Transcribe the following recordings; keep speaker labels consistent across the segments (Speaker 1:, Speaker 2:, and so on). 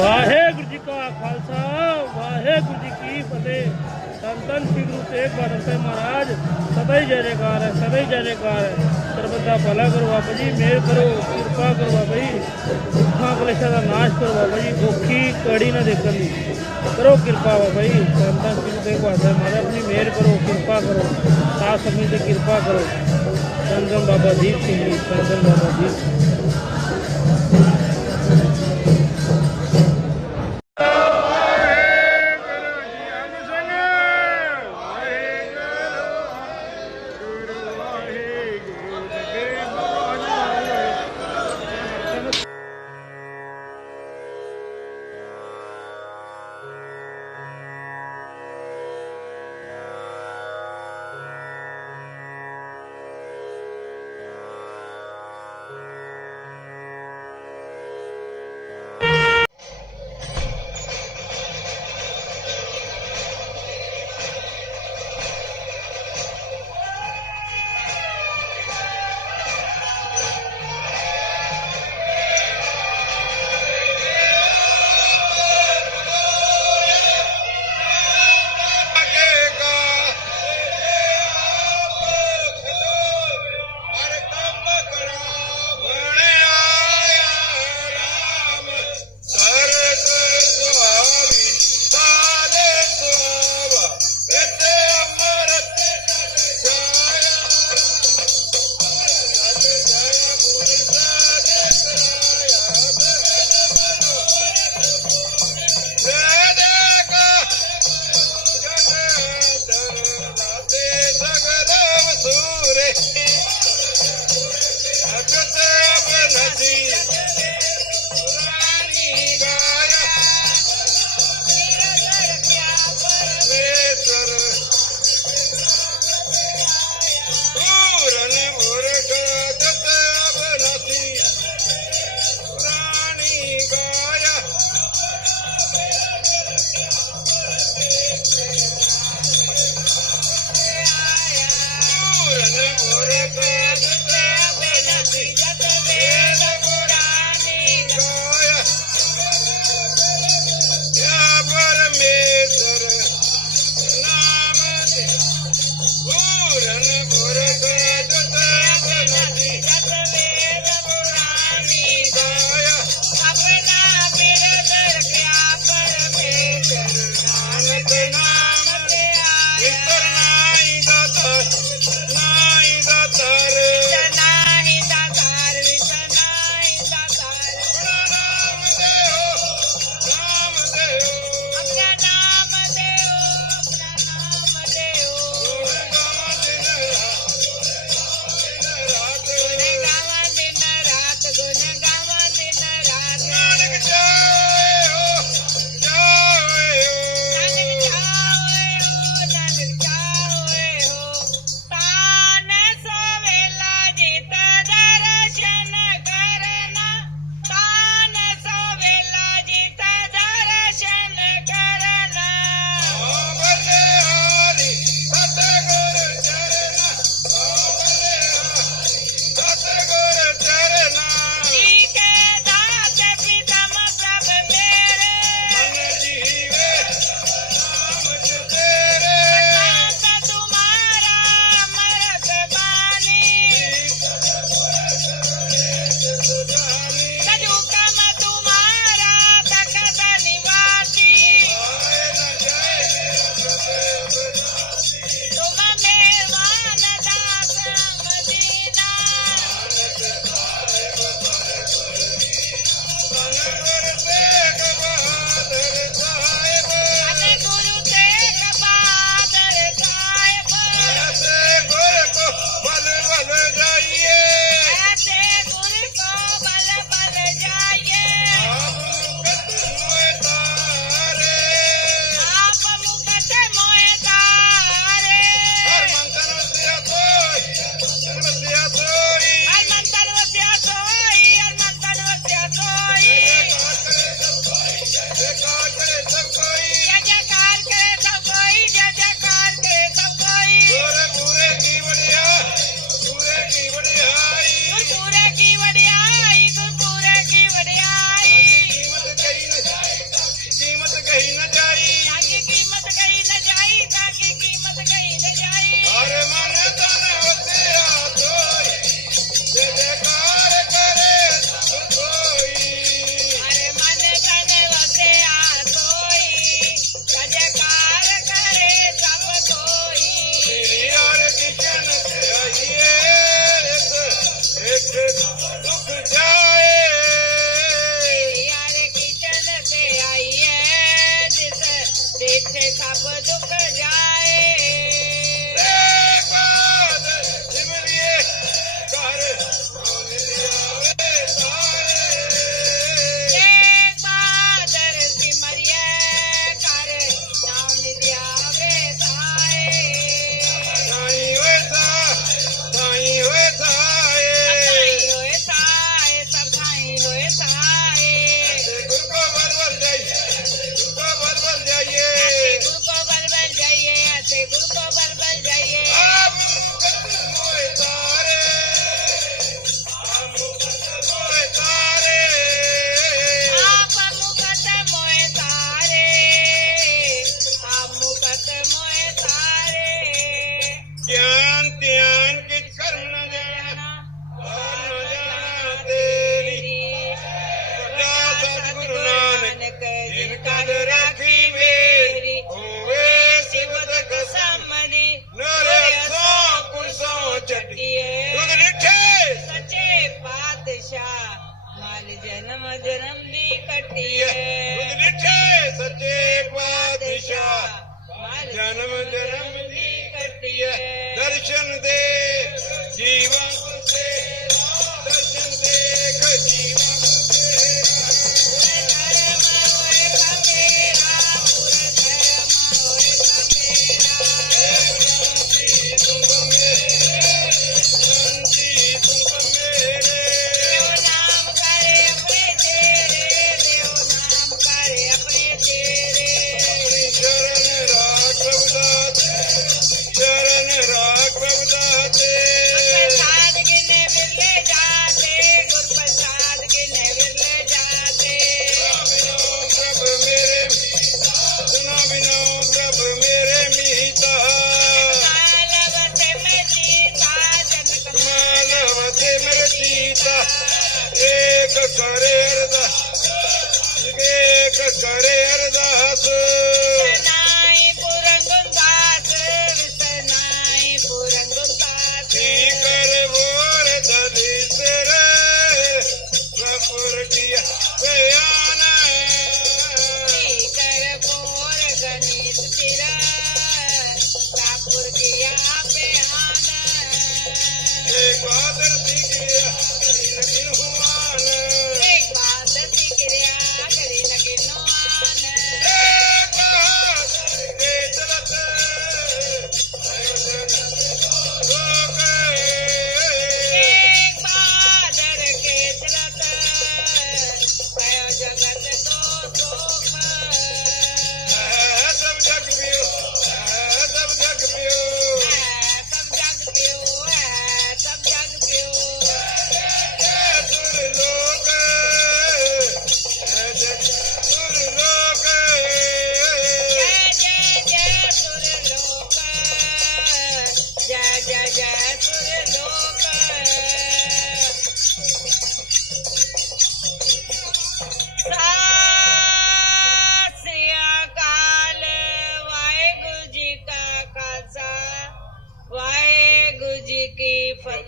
Speaker 1: ਵਾਹਿਗੁਰੂ ਜੀ ਕਾ ਖਾਲਸਾ, ਵਾਹਿਗੁਰੂ ਜੀ ਕੀ ਫਤਿਹ। ਧੰਨ ਧੰਨ ਸ੍ਰੀ ਗੁਰੂ ਤੇਗ ਬਹਾਦਰ ਸਾਹਿਬ ਮਹਾਰਾਜ ਸਦਾ ਹੀ ਜੈਕਾਰ ਹੈ ਸਦਾ ਹੀ ਜੈਕਾਰ। ਹੈ ਸਰਬੰਦਾ ਭਲਾ ਕਰੋ ਬਾਬਾ ਜੀ, ਮਿਹਰ ਕਰੋ, ਕਿਰਪਾ ਕਰੋ ਬਾਬਾ ਜੀ। ਦੁੱਖਾਂ ਕਲੇਸ਼ਾਂ ਦਾ ਨਾਸ਼ ਕਰੋ ਬਾਬਾ ਜੀ, ਔਖੀ ਕੜੀ ਨਾ ਦੇਖਣ ਦੀ। ਕਰੋ ਕਿਰਪਾ ਬਾਬਾ ਜੀ, ਧੰਨ ਧੰਨ ਸ੍ਰੀ ਗੁਰੂ ਤੇਗ ਬਹਾਦਰ ਮਹਾਰਾਜ, ਆਪਣੀ ਮਿਹਰ ਕਰੋ, ਕਿਰਪਾ ਕਰੋ। ਸਾਥ ਸਮੇਂ ਤੇ ਕਿਰਪਾ ਕਰੋ। ਧੰਨ ਬਾਬਾ ਦੀਪ ਸਿੰਘ ਜੀ ਧੰਨ ਧੰਨ ਬਾਬਾ ਦੀਪ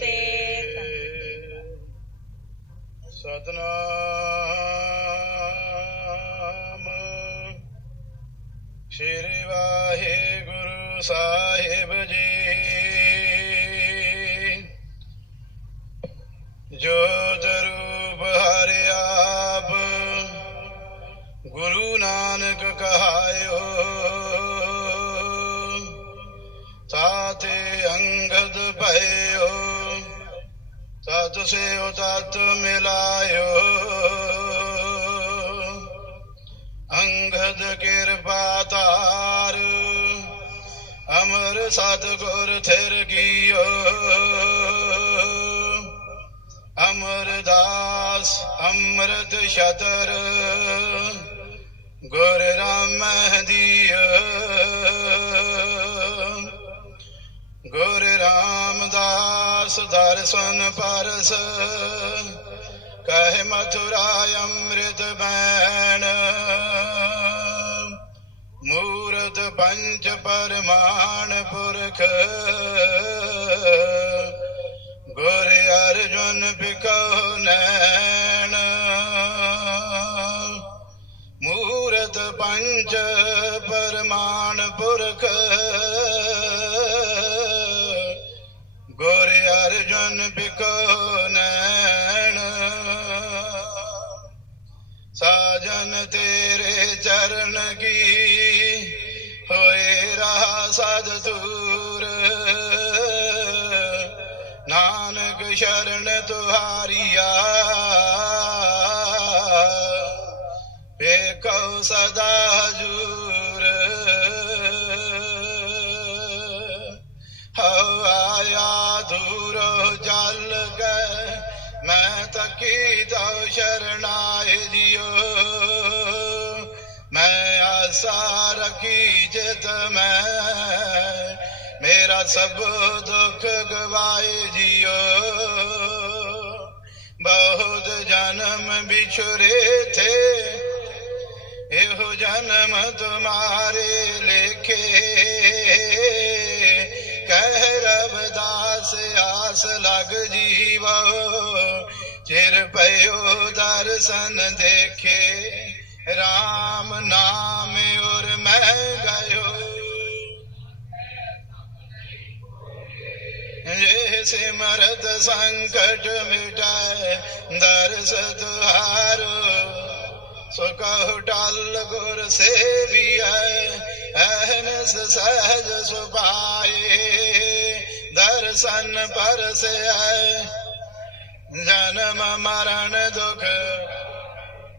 Speaker 2: ਕੀ
Speaker 3: ਫਤਿਹ
Speaker 2: ਸਤਨਾਮ। ਸ਼੍ਰੀ ਵਾਹਿਗੁਰੂ ਸਾਹਿਬ ਜੀ। ਜੋ ਜਰੂਪ ਹਰਿ ਆਪ, ਗੁਰੂ ਨਾਨਕ ਕਹਾਇਓ। ਤਾਤੇ ਅੰਗਦ ਭਇਓ ਤਤ ਸੇ ਤਤ ਮਿਲਾਇਓ। ਅੰਗਦ ਕਿਰਪਾ ਧਾਰ, ਅਮਰ ਸਤਿਗੁਰ ਥਿਰ ਕੀਓ। ਅਮਰਦਾਸ ਅੰਮ੍ਰਿਤ ਸ਼ਤਰ ਗੁਰ ਰਾਮ ਰਾਮਹਿਦੀਆ ਗੁਰ ਰਾਮਦਾਸ ਸੁਧਾਰ ਦਰਸ਼ਨ ਪਰਸ। ਕਹਿ ਮਥੁਰਾ ਅੰਮ੍ਰਿਤ ਬੈਣ। ਮੂਰਤ ਪੰਚ ਪਰਮਾਨ ਪੁਰਖ। ਗੁਰ ਅਰਜੁਨ ਬਿਕਹੁ ਨੈਣ। ਮੂਰਤ ਪੰਚ ਪਰਮਾਨ ਪੁਰਖ। ਗੁਰ ਅਰਜੁਨ ਬਿਕਹੁ ਨੈਣ। ਸਾਜਨ ਤੇਰੇ ਚਰਨ ਕੀ ਹੋਏ ਰਹਾ ਸਦ ਤੂਰ ਨਾਨਕ ਸ਼ਰਨ ਤੁਹਾਰੀਆ ਵੇਖੋ ਸਦਾ ਹਜੂਰ ਮੈਂ ਤਕੀ ਤਉ ਸ਼ਰਨਾਏ ਦਿਓ ਮੈਂ ਆਸਾ ਰਖੀ ਜਿਤ ਮੈਂ। ਮੇਰਾ ਸਭ ਦੁੱਖ ਗਵਾਏ ਜਿਓ ਬਹੁਤ ਜਨਮ ਵਿਛੁਰੇ ਥੇ। ਇਹੋ ਜਨਮ ਤੁਮਾਰੇ ਲੇਖੇ। ਕਹਿ ਰਵਦਾਸ ਆਸ ਲਗ ਜੀਵੋ, ਚਿਰ ਪਇਓ ਦਰਸ਼ਨ ਦੇਖੇ। RAM ਨਾਮ ਔਰ ਮੈਂ ਗਇਓ। ਜੇ ਸਿਮਰਤ ਸੰਕਟ ਮਿਟਾਏ ਦਰਸ ਤੁਹਾਰੋ ਸੋ ਕਹੁ ਟਲ ਗੁਰ ਸੇਵੀਐ, ਅਹਨਸ ਸਹਿਜ ਸੁਭਾਏ। ਦਰਸ਼ਨ ਪਰਸੈ ਜਨਮ ਮਰਨ ਦੁਖ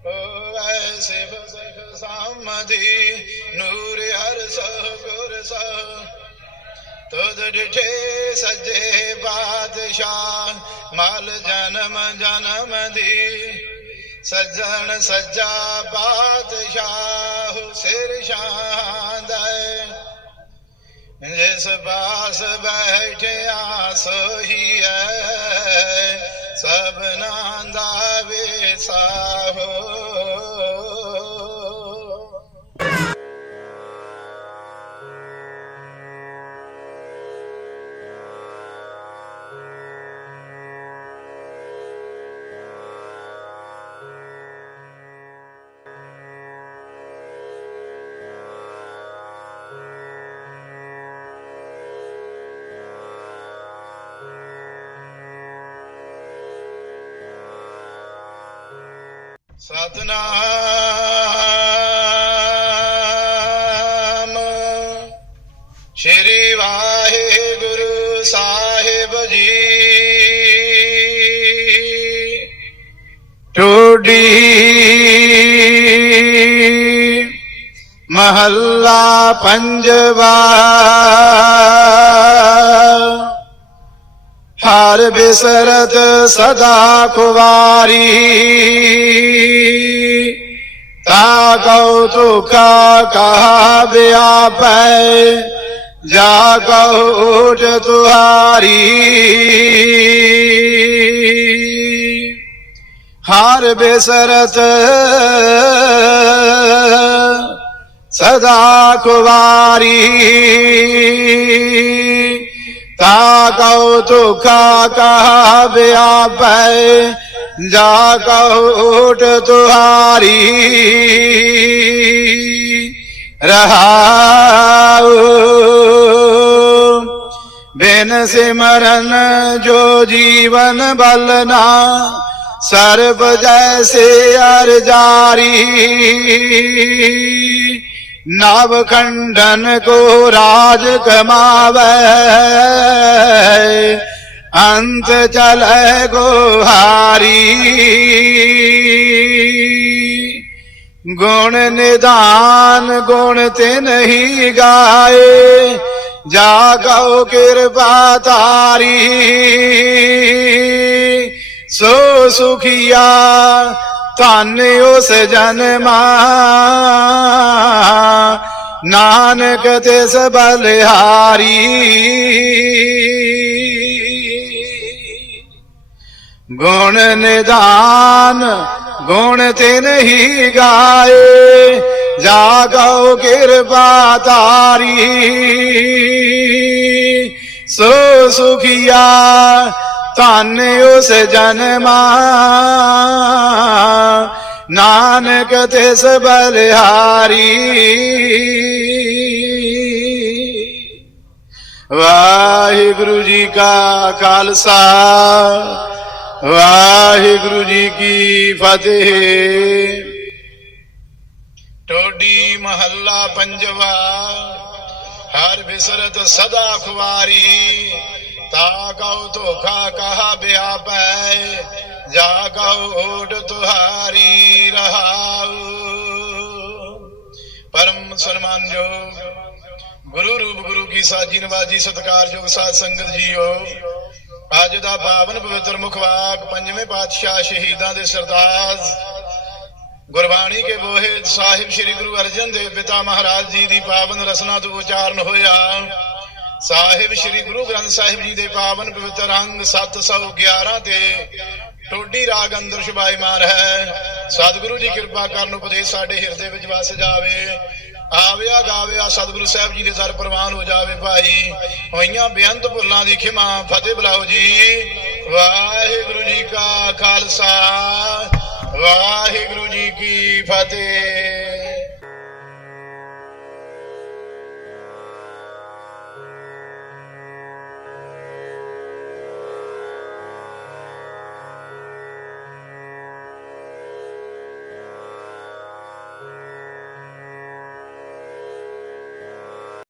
Speaker 2: ਹੋਵੈ ਸਿਵ ਸਖ ਸਾਮਦੀ ਨੂਰ ਹਰ ਸੋ ਗੁਰ ਸੋ ਤੁਧ ਡਿਠੇ ਸਜੇ ਬਾਦਸ਼ਾਹ, ਮਲ ਜਨਮ ਜਨਮ ਦੀ। ਸਜਣ ਸਜਾ ਬਾਦਸ਼ਾਹ, ਸਿਰ ਸ਼ਾਹ ਜਿਸ ਬਾਸ ਬੈਠਿਆ ਸੋਹੀਐ ਸਭਨਾਂ ਦਾ ਵੇਸਾਹੋ ਸਤਨਾਮ। ਸ਼੍ਰੀ ਵਾਹਿਗੁਰੂ ਸਾਹਿਬ ਜੀ। ਟੋਡੀ ਮਹੱਲਾ ਪੰਜਵਾ। ਹਰ ਬਿਸਰਤ ਸਦਾ ਖੁਵਾਰੀ। ਤਾ ਕਉਤੁਕਾ ਕਹਾ ਵਿਆਪੈ ਜਾ ਕਉ ਊਟ ਤੁਹਾਰੀ। ਹਰ ਬਿਸਰਤ ਸਦਾ ਕੁਵਾਰੀ ਤਾ ਕਉਤੁਕਾ ਕਹਾ ਵਿਆਪੈ ਜਾ ਕਉ ਊਟ ਤੁਹਾਰੀ ਰਹਾਉ ਬਿਨ ਸਿਮਰਨ ਜੋ ਜੀਵਨ ਬਲਨਾ ਸਰਬ ਜੈਸੇ ਅਰ ਜਾਰੀ ਨਵ ਖੰਡਨ ਕੋ ਰਾਜ ਕਮਾਵੇ ਅੰਤ ਚਲੇ ਗੁਹਾਰੀ ਗੁਣ ਨਿਦਾਨ ਗੁਣ ਤੇ ਨਹੀਂ ਗਾਏ ਜਾ ਕਉ ਕਿਰਪਾ ਤਾਰੀ ਸੋ ਸੁਖੀਆ ਧਨ ਉਸ ਜਨਮਾ। ਨਾਨਕ ਤਿਸ ਬਲਿਹਾਰੀ। ਗੁਣ ਨਿਦਾਨ, ਗੁਣ ਤੇ ਨਹੀਂ ਗਾਏ। ਜਾ ਗਉ ਕਿਰਪਾ ਤਾਰੀ ਸੋ ਸੁਖੀਆ, ਧਨ ਉਸ ਜਨਮਾ। ਨਾਨਕ ਤਿਸ ਬਲਿਹਾਰੀ। ਵਾਹਿਗੁਰੂ ਜੀ ਕਾ ਖਾਲਸਾ, ਵਾਹਿਗੁਰੂ ਜੀ ਕੀ ਫਤਿਹ। ਟੋਡੀ ਮਹੱਲਾ ਪੰਜਵਾ, ਹਰ ਬਿਸਰਤ ਸਦਾ ਖੁਵਾਰੀ, ਤਾ ਕਉ ਧੋਖਾ ਕਹਾ ਵਿਆਪੈ ਜਾ ਕਉ ਤੁਹਾਰੀ ਰਹਾਉ। ਪਰਮ ਸਨਮਾਨਯੋਗ ਗੁਰੂ ਰੂਪ ਗੁਰੂ ਕੀ ਸਾਜੀ ਨਵਾਜੀ ਸਤਕਾਰਯੋਗ ਸਾਧ ਸੰਗਤ ਜੀਓ। ਅੱਜ ਦਾ ਪਾਵਨ ਪਵਿੱਤਰ ਮੁਖਵਾਕ ਪੰਜਵੇਂ ਪਾਤਸ਼ਾਹ ਸ਼ਹੀਦਾਂ ਦੇ ਸਰਤਾਜ ਗੁਰਬਾਣੀ ਕੇ ਬੋਹੇ ਸਾਹਿਬ ਸ੍ਰੀ ਗੁਰੂ ਅਰਜਨ ਦੇਵ ਪਿਤਾ ਮਹਾਰਾਜ ਜੀ ਦੀ ਪਾਵਨ ਰਸਨਾ ਤੋਂ ਉਚਾਰਨ ਹੋਇਆ। ਸਾਹਿਬ ਸ੍ਰੀ ਗੁਰੂ ਗ੍ਰੰਥ ਸਾਹਿਬ ਜੀ ਦੇ ਪਾਵਨ ਪਵਿੱਤਰ ਅੰਗ 711 ਤੇ ਟੋਡੀ ਰਾਗ ਅੰਦਰ ਸ਼ੁਭਾਇਮਾਨ ਹੈ। ਸਤਿਗੁਰੂ ਜੀ ਕਿਰਪਾ ਕਰਨ ਉਪਦੇਸ਼ ਸਾਡੇ ਹਿਰਦੇ ਵਿੱਚ ਵਸ ਜਾਵੇ। ਆਵਿਆ ਗਾਵਿਆ ਸਤਿਗੁਰੂ ਸਾਹਿਬ ਜੀ ਦੇ ਸਰ ਪ੍ਰਵਾਨ ਹੋ ਜਾਵੇ ਭਾਈ। ਹੋਈਆਂ ਬੇਅੰਤ ਭੁੱਲਾਂ ਦੀ ਖਿਮਾ, ਫਤਿਹ ਬੁਲਾਓ ਜੀ। ਵਾਹਿਗੁਰੂ ਜੀ ਕਾ ਖਾਲਸਾ, ਵਾਹਿਗੁਰੂ ਜੀ ਕੀ ਫਤਿਹ।